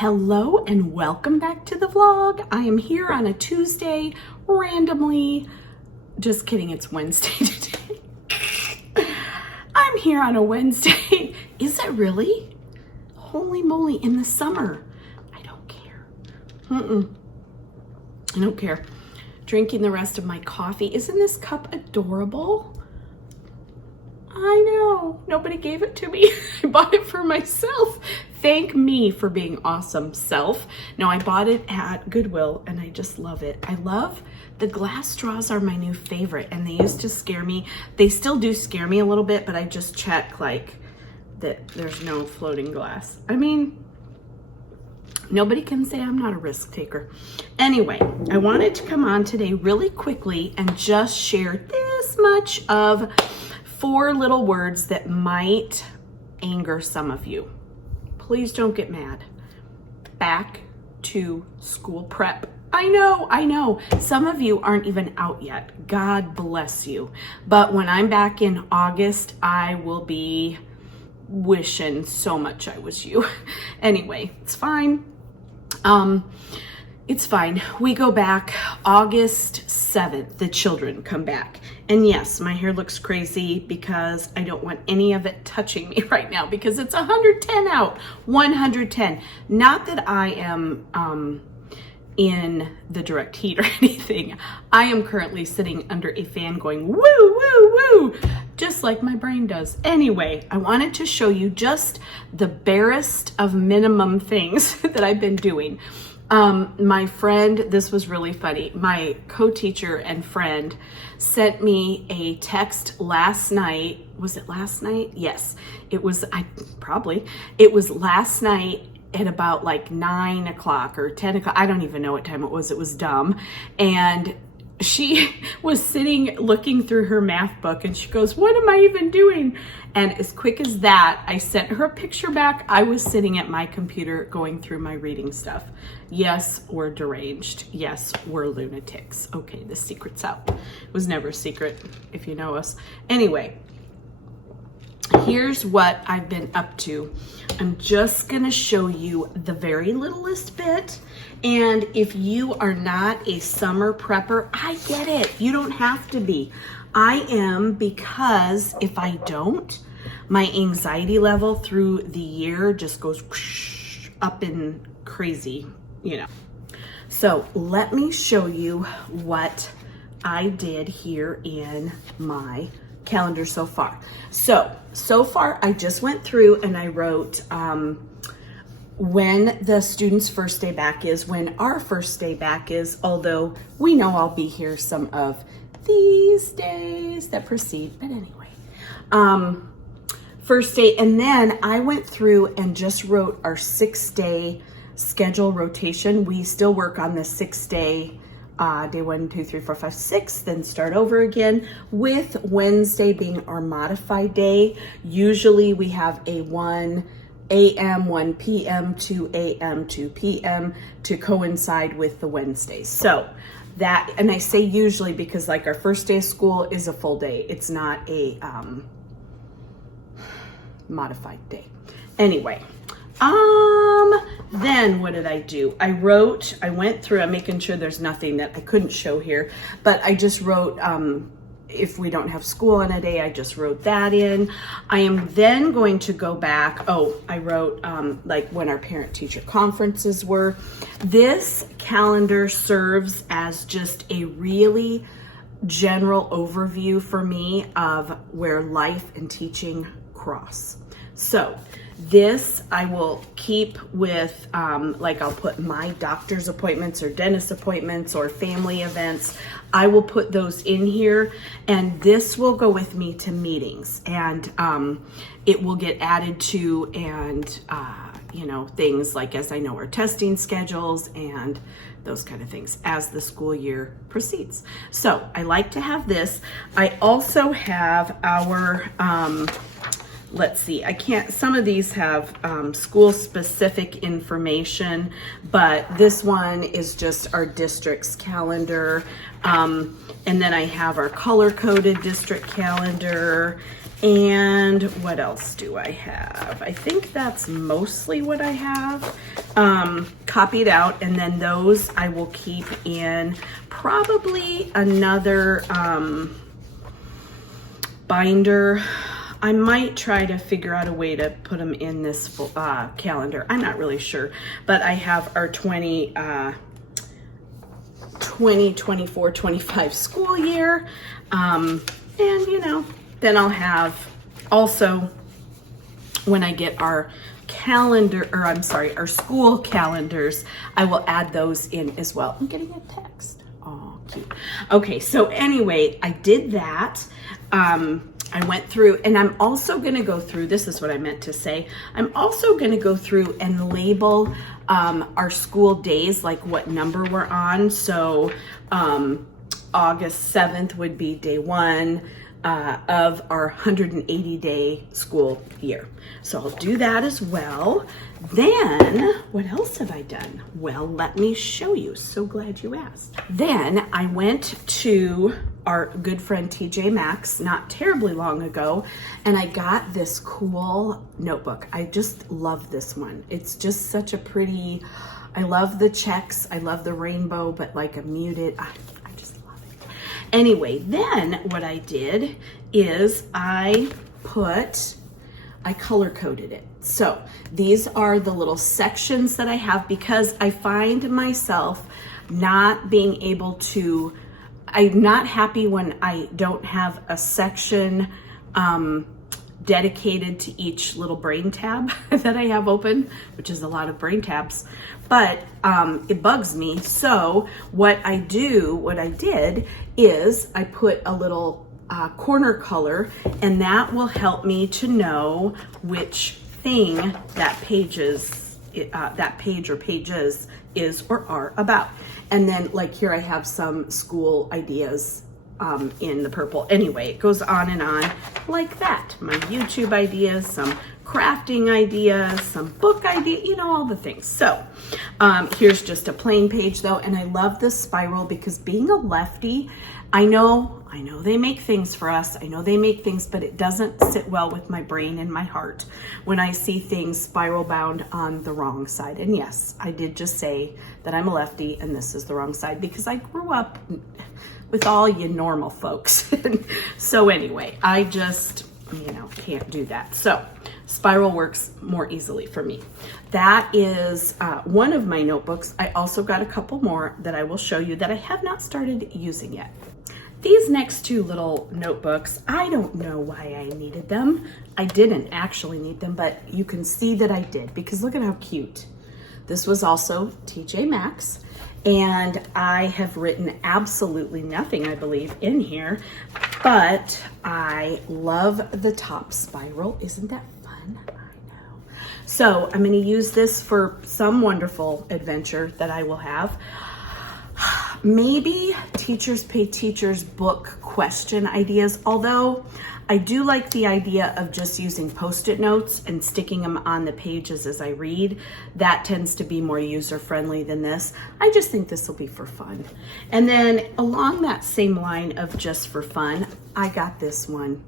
Hello and welcome back to the vlog. I am here on a Tuesday, randomly. Just kidding, it's Wednesday today. I'm here on a Wednesday. Is it really? Holy moly, in the summer. I don't care. I don't care. Drinking the rest of my coffee. Isn't this cup adorable? I know, nobody gave it to me. I bought it for myself. Thank me for being awesome self. No, I bought it at Goodwill and I just love it. I love the glass straws are my new favorite and they used to scare me. They still do scare me a little bit, but I just check like that there's no floating glass. I mean, nobody can say I'm not a risk taker. Anyway, I wanted to come on today really quickly and just share this much of 4 little words that might anger some of you. Please don't get mad. Back to school prep. I know. Some of you aren't even out yet. God bless you. But when I'm back in August, I will be wishing so much I was you. Anyway, it's fine. It's fine. We go back August 7th. The children come back. And yes, my hair looks crazy because I don't want any of it touching me right now because it's 110 out. 110. Not that I am in the direct heat or anything. I am currently sitting under a fan going woo, woo, woo, just like my brain does. Anyway, I wanted to show you just the barest of minimum things that I've been doing. My friend, this was really funny. My co-teacher and friend sent me a text last night. Was it last night? Yes, it was. It was last night at about like 9 o'clock or 10 o'clock. I don't even know what time it was. It was dumb. And she was sitting looking through her math book and she goes, "What am I even doing?" And as quick as that, I sent her a picture back. I was sitting at my computer going through my reading stuff. Yes, we're deranged. Yes, we're lunatics. Okay, the secret's out. It was never a secret if you know us. Anyway, here's what I've been up to. I'm just gonna show you the very littlest bit. And if you are not a summer prepper, I get it. You don't have to be. I am, because if I don't, my anxiety level through the year just goes up and crazy, you know. So let me show you what I did here in my calendar so far. So far I just went through and I wrote when the student's first day back is, when our first day back is, although we know I'll be here some of these days that precede, but anyway, first day. And then I went through and just wrote our 6-day schedule rotation. We still work on the 6-day day 1, 2, 3, 4, 5, 6, then start over again, with Wednesday being our modified day. Usually we have a 1 a.m., 1 p.m., 2 a.m., 2 p.m. to coincide with the Wednesdays. So that, and I say usually because like our first day of school is a full day. It's not a modified day. Anyway, then what did I do? I went through, I'm making sure there's nothing that I couldn't show here, but I just wrote, if we don't have school in a day, I just wrote that in. I am then going to go back. I wrote like when our parent-teacher conferences were. This calendar serves as just a really general overview for me of where life and teaching cross. So this I will keep with, like I'll put my doctor's appointments or dentist appointments or family events. I will put those in here, and this will go with me to meetings, and it will get added to, and you know, things like as I know our testing schedules and those kind of things as the school year proceeds. So I like to have this. I also have our let's see, some of these have school specific information, but this one is just our district's calendar. And then I have our color coded district calendar, And what else do I have? I think that's mostly what I have copied out, and then those I will keep in probably another binder. I might try to figure out a way to put them in this calendar. I'm not really sure, but I have our 2024, 25 school year. And you know, then I'll have also, when I get our calendar, or I'm sorry, our school calendars, I will add those in as well. I'm getting a text. Oh, cute. Okay, so anyway, I did that. I went through, and I'm also going to go through, this is what I meant to say, I'm also going to go through and label our school days, like what number we're on. So August 7th would be day 1 of our 180-day school year. So I'll do that as well. Then, what else have I done? Well, let me show you. So glad you asked. Then I went to our good friend TJ Maxx not terribly long ago, and I got this cool notebook. I just love this one. It's just such a pretty, I love the checks, I love the rainbow, but like a muted, I just love it. Anyway, then what I did is I color coded it. So these are the little sections that I have, because I find myself not being able to, I'm not happy when I don't have a section dedicated to each little brain tab that I have open, which is a lot of brain tabs, but it bugs me. So what I did is I put a little corner color, and that will help me to know which thing that page or pages is or are about. And then like here I have some school ideas in the purple. Anyway, it goes on and on like that. My YouTube ideas, some crafting ideas, some book idea, you know, all the things. So here's just a plain page though, and I love this spiral because being a lefty, I know they make things for us. I know they make things, but it doesn't sit well with my brain and my heart when I see things spiral bound on the wrong side. And yes, I did just say that I'm a lefty and this is the wrong side because I grew up with all you normal folks. So anyway, I just, you know, can't do that. So spiral works more easily for me. That is one of my notebooks. I also got a couple more that I will show you that I have not started using yet. These next two little notebooks, I don't know why I needed them. I didn't actually need them, but you can see that I did because look at how cute. This was also TJ Maxx, and I have written absolutely nothing, I believe, in here, but I love the top spiral. Isn't that fun? I know. So I'm going to use this for some wonderful adventure that I will have. Maybe Teachers Pay Teachers book question ideas, although I do like the idea of just using Post-it notes and sticking them on the pages as I read. That tends to be more user-friendly than this. I just think this will be for fun. And then along that same line of just for fun, I got this one.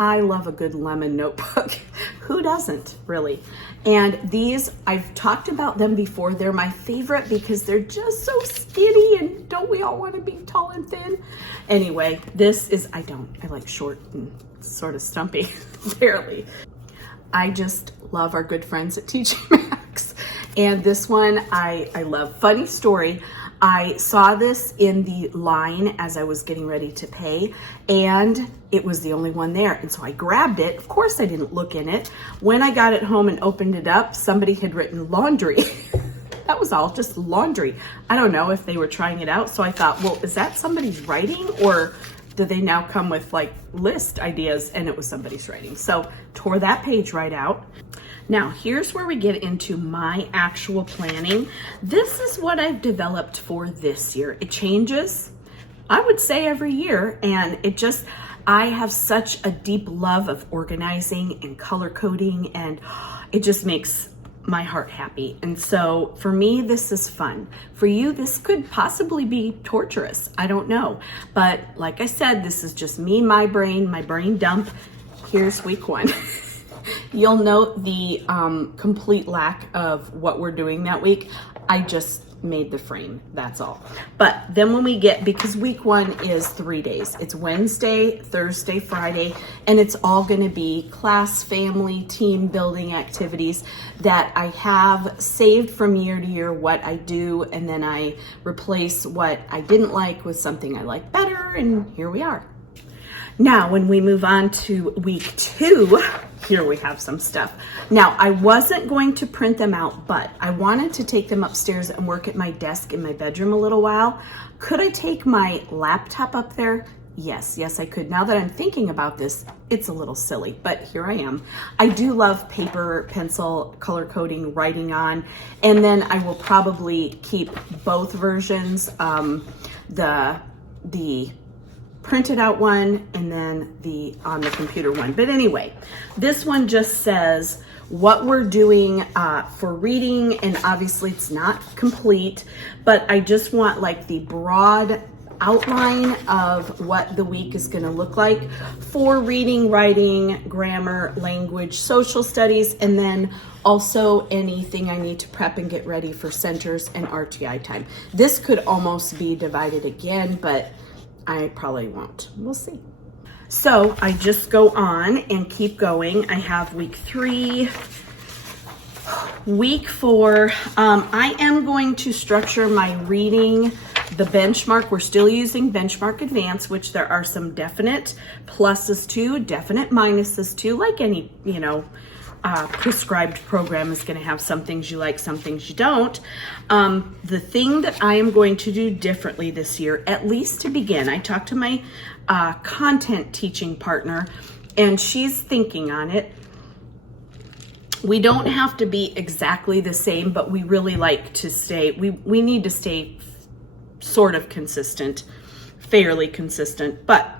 I love a good lemon notebook. Who doesn't, really? And these, I've talked about them before. They're my favorite because they're just so skinny, and don't we all want to be tall and thin? Anyway, this is, I like short and sort of stumpy, barely. I just love our good friends at TJ Maxx. And this one, I love. Funny story. I saw this in the line as I was getting ready to pay, and it was the only one there. And so I grabbed it. Of course, I didn't look in it. When I got it home and opened it up, somebody had written laundry. That was all, just laundry. I don't know if they were trying it out. So I thought, well, is that somebody's writing, or do they now come with like list ideas? And it was somebody's writing. So tore that page right out. Now, here's where we get into my actual planning. This is what I've developed for this year. It changes, I would say, every year, and it just, I have such a deep love of organizing and color coding, and it just makes my heart happy. And so for me, this is fun. For you, this could possibly be torturous. I don't know. But like I said, this is just me, my brain dump. here's week 1. You'll note the complete lack of what we're doing that week. I just made the frame, that's all. But then when we get, because week 1 is 3 days, it's Wednesday, Thursday, Friday, and it's all gonna be class, family, team building activities that I have saved from year to year what I do, and then I replace what I didn't like with something I like better, and here we are. Now, when we move on to week 2, here we have some stuff. Now, I wasn't going to print them out, but I wanted to take them upstairs and work at my desk in my bedroom a little while. Could I take my laptop up there? Yes, I could. Now that I'm thinking about this, it's a little silly, but here I am. I do love paper, pencil, color coding, writing on, and then I will probably keep both versions, the printed out one and then the on the computer one. But anyway, this one just says what we're doing for reading, and obviously it's not complete, but I just want like the broad outline of what the week is going to look like for reading, writing, grammar, language, social studies, and then also anything I need to prep and get ready for centers and RTI time. This could almost be divided again, but I probably won't. We'll see. So I just go on and keep going. I have week 3, week 4. I am going to structure my reading, the benchmark. We're still using Benchmark Advanced, which there are some definite pluses to, definite minuses to, like any, prescribed program is going to have some things you like, some things you don't. The thing that I am going to do differently this year, at least to begin, I talked to my content teaching partner, and she's thinking on it. We don't have to be exactly the same, but we really like to stay, we need to stay sort of consistent, fairly consistent. But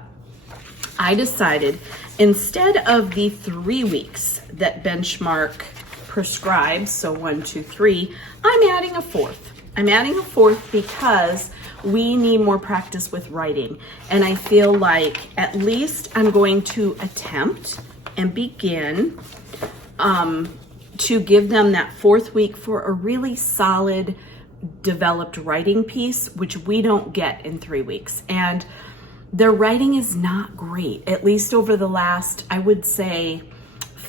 I decided instead of the 3 weeks that Benchmark prescribes, so 1, 2, 3, I'm adding a 4th. I'm adding a 4th because we need more practice with writing. And I feel like at least I'm going to attempt and begin to give them that 4th week for a really solid developed writing piece, which we don't get in 3 weeks. And their writing is not great, at least over the last, I would say,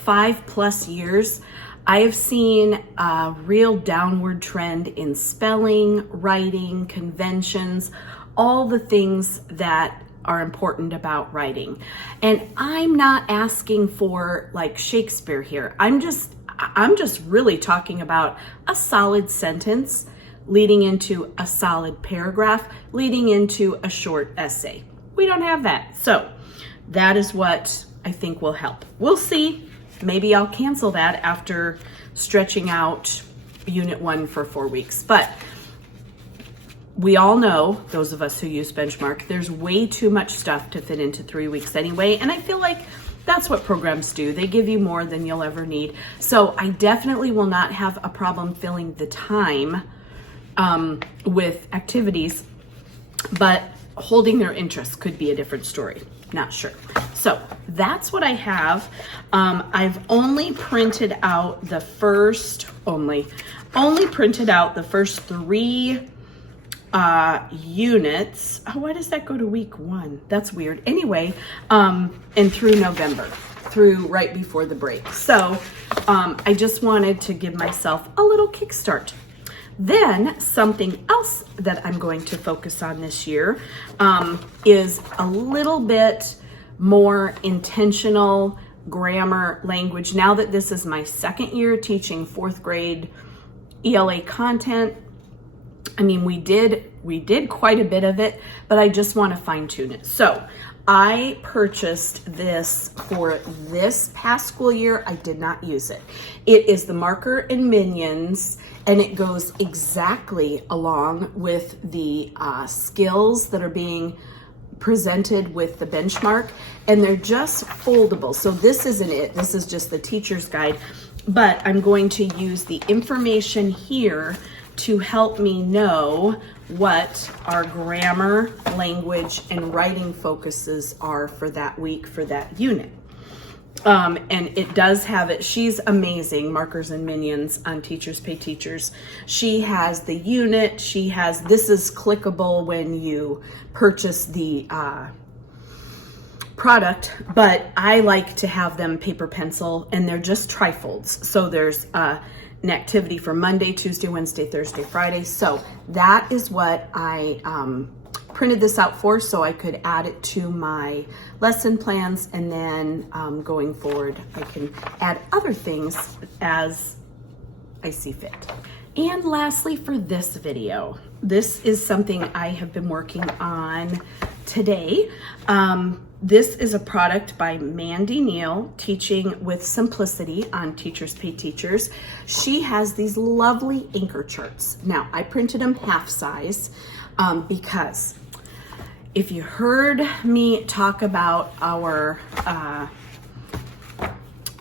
5+ years. I have seen a real downward trend in spelling, writing, conventions, all the things that are important about writing. And I'm not asking for like Shakespeare here. I'm just really talking about a solid sentence leading into a solid paragraph, leading into a short essay. We don't have that. So that is what I think will help. We'll see. Maybe I'll cancel that after stretching out Unit 1 for 4 weeks. But we all know, those of us who use Benchmark, there's way too much stuff to fit into 3 weeks anyway. And I feel like that's what programs do. They give you more than you'll ever need. So I definitely will not have a problem filling the time with activities, but holding their interest could be a different story. Not sure. So that's what I have. I've only printed out the first, only printed out the first 3 units. Oh, why does that go to week 1? That's weird. Anyway, and through November, through right before the break. So I just wanted to give myself a little kickstart. Then something else that I'm going to focus on this year is a little bit more intentional grammar language. Now that this is my 2nd year teaching 4th grade ELA content, I mean, we did quite a bit of it, but I just want to fine tune it. So I purchased this for this past school year. I did not use it. It is the Marker and Minions, and it goes exactly along with the skills that are being presented with the Benchmark, and they're just foldable. So this isn't it. This is just the teacher's guide, but I'm going to use the information here to help me know what our grammar, language, and writing focuses are for that week, for that unit. And it does have it. She's amazing. Markers and Minions on Teachers Pay Teachers. She has the unit. She has, this is clickable when you purchase the product, but I like to have them paper pencil, and they're just trifolds. So there's an activity for Monday, Tuesday, Wednesday, Thursday, Friday. So that is what I printed this out for, so I could add it to my lesson plans, and then going forward I can add other things as I see fit. And lastly, for this video, this is something I have been working on today. This is a product by Mandy Neal, Teaching with Simplicity on Teachers Pay Teachers. She has these lovely anchor charts. Now, I printed them half size because if you heard me talk about our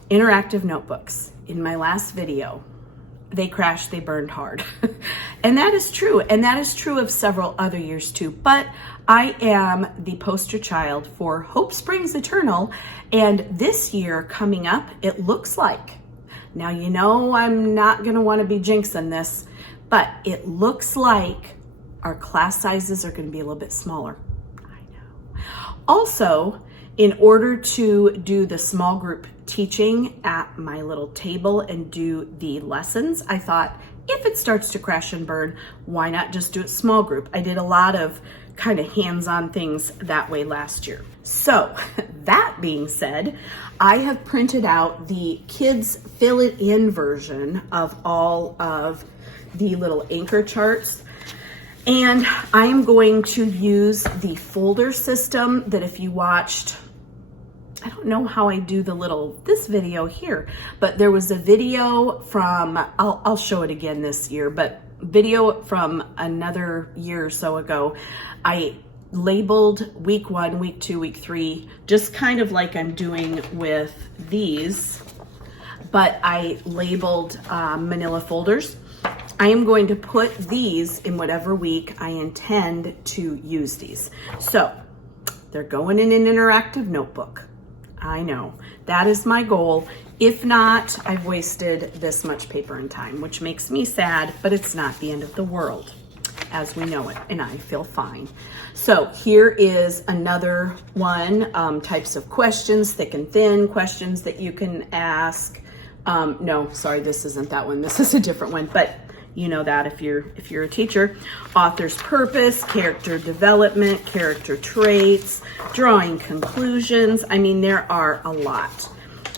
interactive notebooks in my last video, they crashed, they burned hard. And that is true. And that is true of several other years too. But I am the poster child for Hope Springs Eternal. And this year coming up, it looks like, now you know I'm not gonna wanna be jinxing this, but it looks like our class sizes are gonna be a little bit smaller. I know. Also, in order to do the small group teaching at my little table and do the lessons, I thought, if it starts to crash and burn, why not just do it small group? I did a lot of kind of hands-on things that way last year. So that being said, I have printed out the kids fill it in version of all of the little anchor charts. And I am going to use the folder system that if you watched, I don't know how I do this video here, but there was a video from, I'll show it again this year, but video from another year or so ago. I labeled week 1, week 2, week 3, just kind of like I'm doing with these, but I labeled manila folders. I am going to put these in whatever week I intend to use these. So they're going in an interactive notebook. I know, that is my goal. If not, I've wasted this much paper and time, which makes me sad, but it's not the end of the world as we know it, and I feel fine. So here is another one, types of questions, thick and thin questions that you can ask. No, sorry, this isn't that one. This is a different one, but you know that if you're a teacher. Author's purpose, character development, character traits, drawing conclusions. I mean, there are a lot.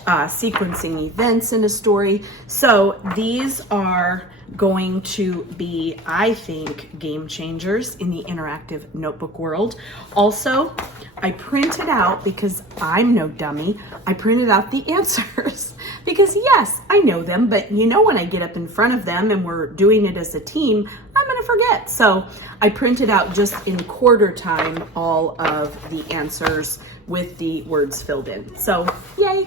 Sequencing events in a story. So these are going to be, I think, game changers in the interactive notebook world. Also, I printed out, because I'm no dummy, I printed out the answers because yes, I know them, but you know, when I get up in front of them and we're doing it as a team, I'm gonna forget. So I printed out just in quarter time all of the answers with the words filled in. So yay.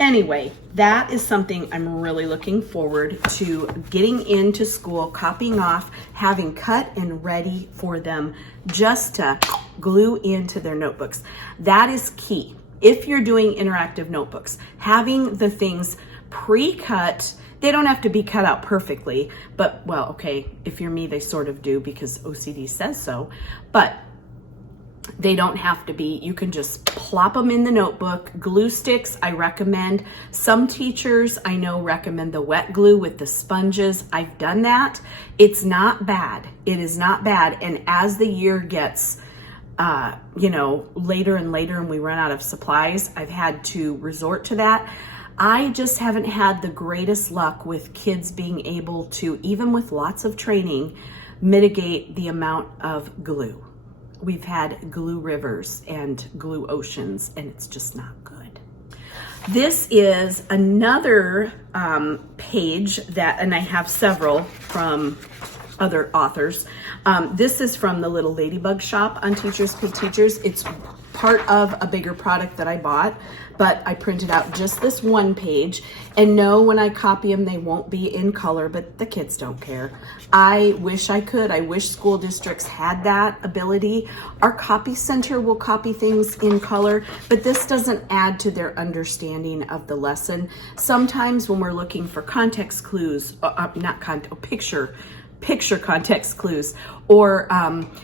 Anyway, that is something I'm really looking forward to getting into school, copying off, having cut and ready for them just to glue into their notebooks. That is key. If you're doing interactive notebooks, having the things pre-cut, they don't have to be cut out perfectly, but well, okay, if you're me, they sort of do because OCD says so, but they don't have to be. You can just plop them in the notebook. Glue sticks, I recommend. Some teachers I know recommend the wet glue with the sponges. I've done that. It's not bad. It is not bad. And as the year gets, you know, later and later and we run out of supplies, I've had to resort to that. I just haven't had the greatest luck with kids being able to, even with lots of training, mitigate the amount of glue. We've had glue rivers and glue oceans, and it's just not good. This is another page that, and I have several from other authors. This is from the Little Ladybug Shop on Teachers Pay Teachers. It's part of a bigger product that I bought, but I printed out just this one page. And no, when I copy them, they won't be in color, but the kids don't care. I wish I could. I wish school districts had that ability. Our copy center will copy things in color, but this doesn't add to their understanding of the lesson. Sometimes when we're looking for context clues, picture context clues, or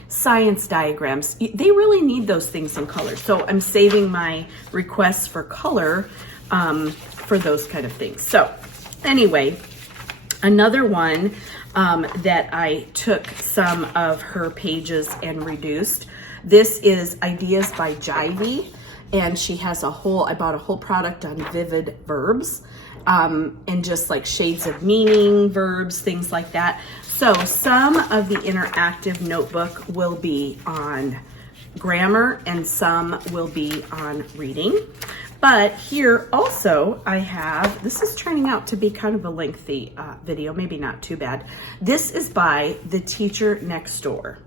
science diagrams, they really need those things in color. So I'm saving my requests for color for those kind of things. So anyway, another one that I took some of her pages and reduced. This is Ideas by Jivy, and she has I bought a whole product on vivid verbs, and just like shades of meaning, verbs, things like that. So some of the interactive notebook will be on grammar and some will be on reading. But here also I have, this is turning out to be kind of a lengthy video, maybe not too bad. This is by The Teacher Next Door.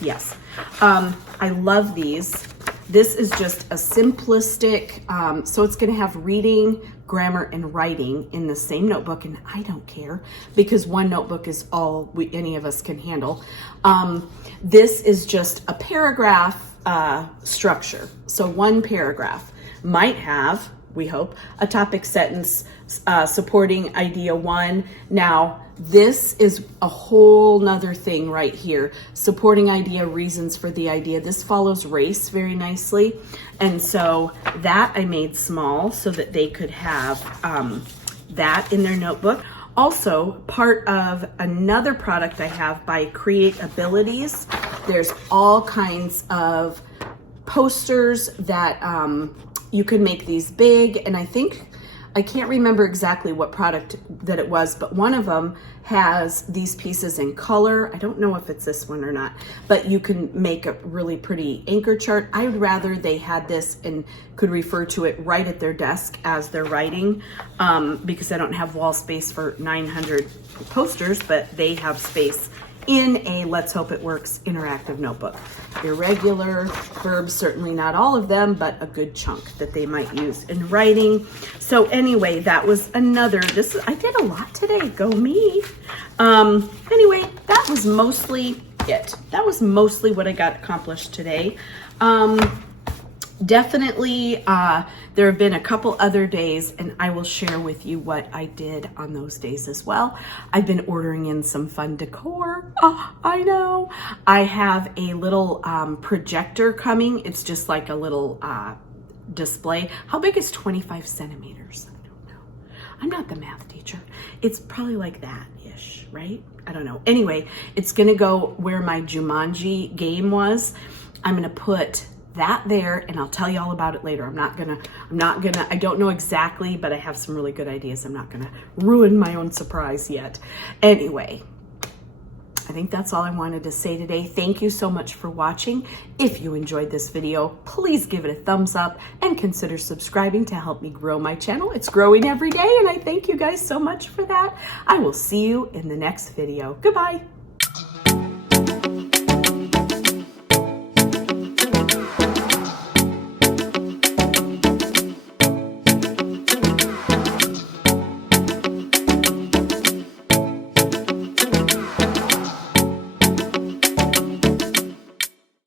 Yes, I love these. This is just a simplistic, so it's gonna have reading, grammar, and writing in the same notebook, and I don't care because one notebook is all any of us can handle. This is just a paragraph structure. So one paragraph might have, we hope, a topic sentence supporting idea one. Now, this is a whole nother thing right here. Supporting idea, reasons for the idea. This follows Reyes very nicely. And so that I made small so that they could have that in their notebook. Also, part of another product I have by Create Abilities, there's all kinds of posters that you can make these big, and I can't remember exactly what product that it was, but one of them has these pieces in color. I don't know if it's this one or not, but you can make a really pretty anchor chart. I would rather they had this and could refer to it right at their desk as they're writing, because I don't have wall space for 900 posters, but they have space in a Let's Hope It Works interactive notebook. Irregular verbs, certainly not all of them, but a good chunk that they might use in writing. So anyway, that was another, I did a lot today, go me. Anyway, that was mostly it. That was mostly what I got accomplished today. Definitely, there have been a couple other days, and I will share with you what I did on those days as well. I've been ordering in some fun decor. Oh, I know. I have a little projector coming. It's just like a little display. How big is 25 centimeters? I don't know. I'm not the math teacher. It's probably like that-ish, right? I don't know. Anyway, it's gonna go where my Jumanji game was. I'm gonna put that there, and I'll tell you all about it later. I don't know exactly, but I have some really good ideas. I'm not gonna ruin my own surprise yet. Anyway, I think that's all I wanted to say today. Thank you so much for watching. If you enjoyed this video, please give it a thumbs up and consider subscribing to help me grow my channel. It's growing every day, and I thank you guys so much for that. I will see you in the next video. Goodbye.